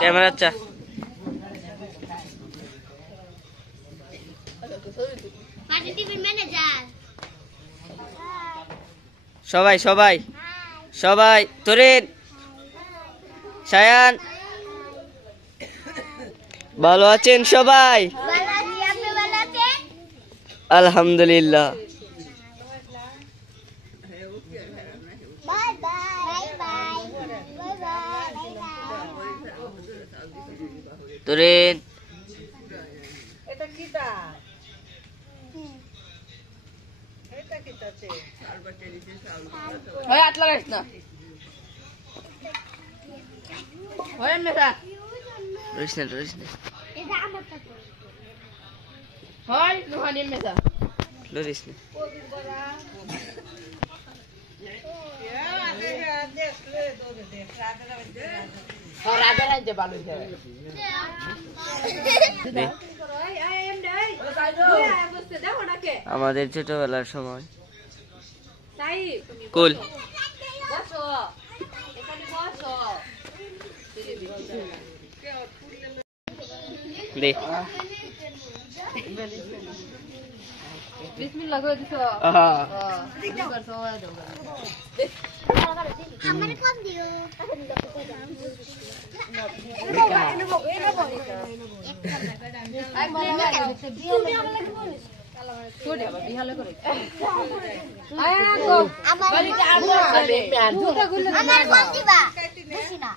Camera আচ্ছা সবাই সবাই সবাই তরিন সায়ান ভালো আছেন সবাই আলহামদুলিল্লাহ তরিন এটা কিটা এটা কিটাছে হয় আট লাগাইছ না হয় মেরা রইসনা এটা আমার কাছে হয় নুহানি মেরা লরিসনা और आगे है जे बालू है আমাদের ছোটবেলার সময় কুল দে बिस्मिल्लाह को दिसो আমার কম দিও বিহালে করে আমার কম দিবা বেশি না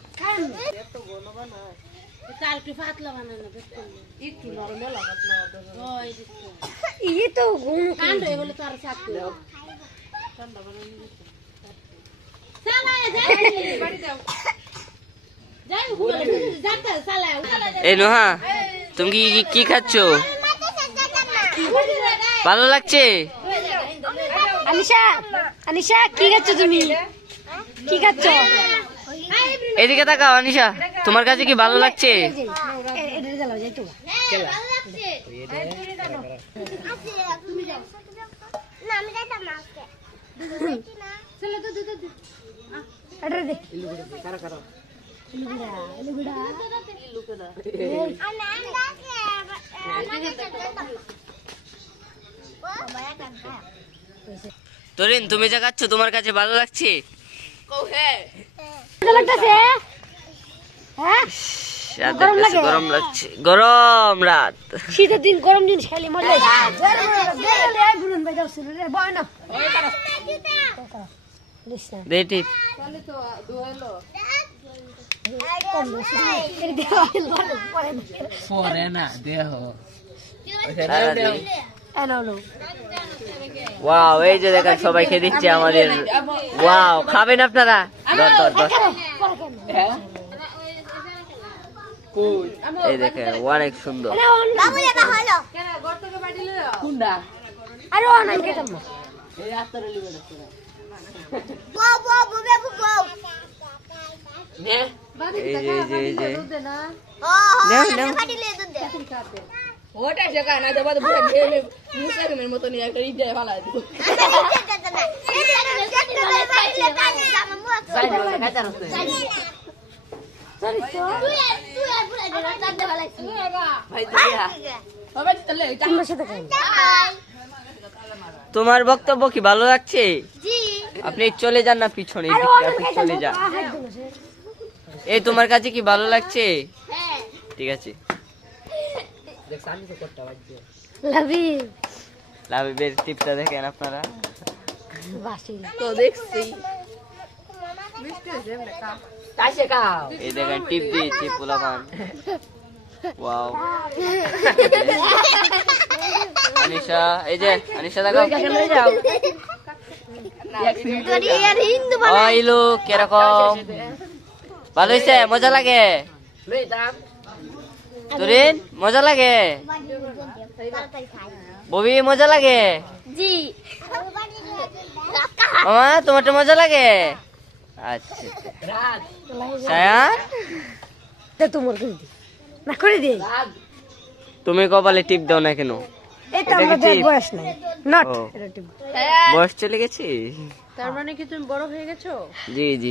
চাল একটু পাতলা বানানো একটু নরমে লাগাতলো ইয়ে তো গুণ কাণ্ড এগুলো তো আর চাকু এই নোহা তুমি কি খাচ্ছ ভালো লাগছে আনিশা আনিশা কি খাচ্ছ তুমি কি খাচ্ছ এদিকে তাকাও আনিশা তোমার কাছে কি ভালো লাগছে তরিন তুমি যা খাচ্ছ তোমার কাছে ভালো লাগছে গরম লাগছে গরম রাত শীতের দিন গরম জিনিস খাইলে মজা ওয়াও এই যে দেখেন সবাই খেয়ে দিচ্ছে আমাদের ওয়াও খাবেন আপনারা এই দেখেন অনেক সুন্দর ওটা জায়গা না দেবা তো পুরো গেলে মুসাকের মত নিয়ে একটা ইদে ফালা দিব তোমার বক্তব্য কি ভালো লাগছে আপনি চলে যান না পিছনে আপনি চলে যান এই তোমার কাছে কি ভালো লাগছে ঠিক আছে লাভিবের টিপটা দেখেন আপনারা তো দেখছি এই দেখেন টিপ দিয়েছি পোলাপান ওয়াও আনিশা এই যে আনিশা দেখাও ইলু কিরকম ভালো হয়েছে মজা লাগে তুরিন মজা লাগে ববি মজা লাগে জি মামা তোমারটা মজা লাগে আচ্ছা সায়ান তোমার না করে দিই তুমি কপালে টিপ দাও না কেন এটা আমাদের বয়স নাই নট বয়স চলে গেছে তার মানে কি তুমি বড় হয়ে গেছো? জি জি